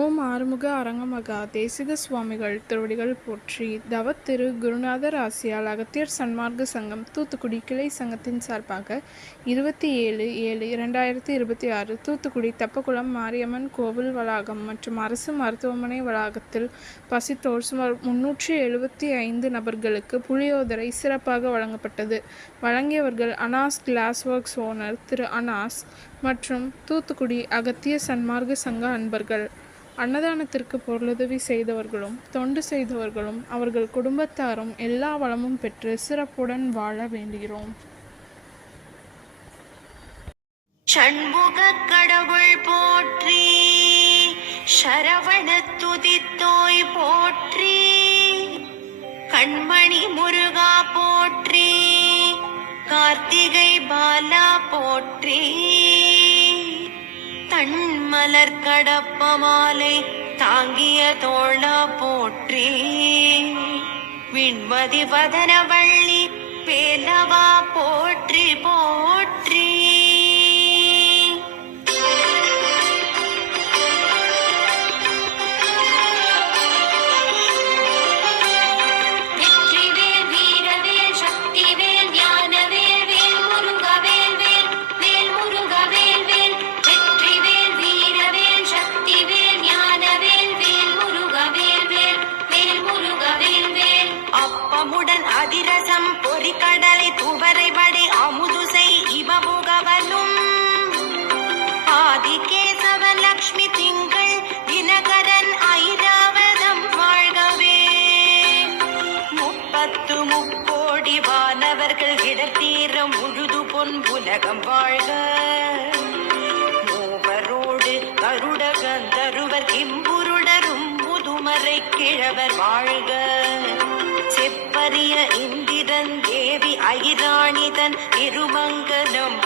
ஓம் ஆறுமுக அரங்கமகா தேசிக சுவாமிகள் திருவடிகள் போற்றி. தவத்திரு குருநாதர் ஆசியால் அகத்தியர் சன்மார்க்க சங்கம் தூத்துக்குடி கிளை சங்கத்தின் சார்பாக 27/7/2026 தூத்துக்குடி தெப்பக்குளம் மாரியம்மன் கோவில் வளாகம் மற்றும் அரசு மருத்துவமனை வளாகத்தில் பசித்தோர் சுமார் 375 நபர்களுக்கு புளியோதரை சிறப்பாக வழங்கப்பட்டது. வழங்கியவர்கள் அனாஸ் கிளாஸ் ஒர்க்ஸ் ஓனர் திரு அனாஸ் மற்றும் தூத்துக்குடி அகத்திய சன்மார்க்க சங்க அன்பர்கள். அன்னதானத்திற்கு பொருளுதவி செய்தவர்களும் தொண்டு செய்தவர்களும் அவர்கள் குடும்பத்தாரும் எல்லா வளமும் பெற்று சிறப்புடன் வாழ வேண்டுகிறோம். ஷண்முக கடவுள் போற்றி, சரவண துதித்தோய் போற்றி, கண்மணி முருகா போற்றி, கார்த்திகை பாலா போற்றி, தன்மலர் கடப்ப மாலை தாங்கிய தோளா போற்றி, விண்மதி வதனவள்ளி வேலவா போற்றி போற்றி. அதிரசம் பொறிக்கடலை துவரை வடை அமுதுசை இவமுகவனும் ஆதிகேசவன் லக்ஷ்மி திங்கள் தினகரன் ஐராவதம் வாழ்கவே. 30 முக்கோடி வானவர்கள் இடத்தீரம் முழுது பொன் உலகம் வாழ்க. மூவரோடு கருட கந்தருவர் கிம்புருடரும் முதுமறை கிழவர் வாழ்க. செப்பரிய இந்திரன் தேவி ஐராணிதன் திருமங்கலம்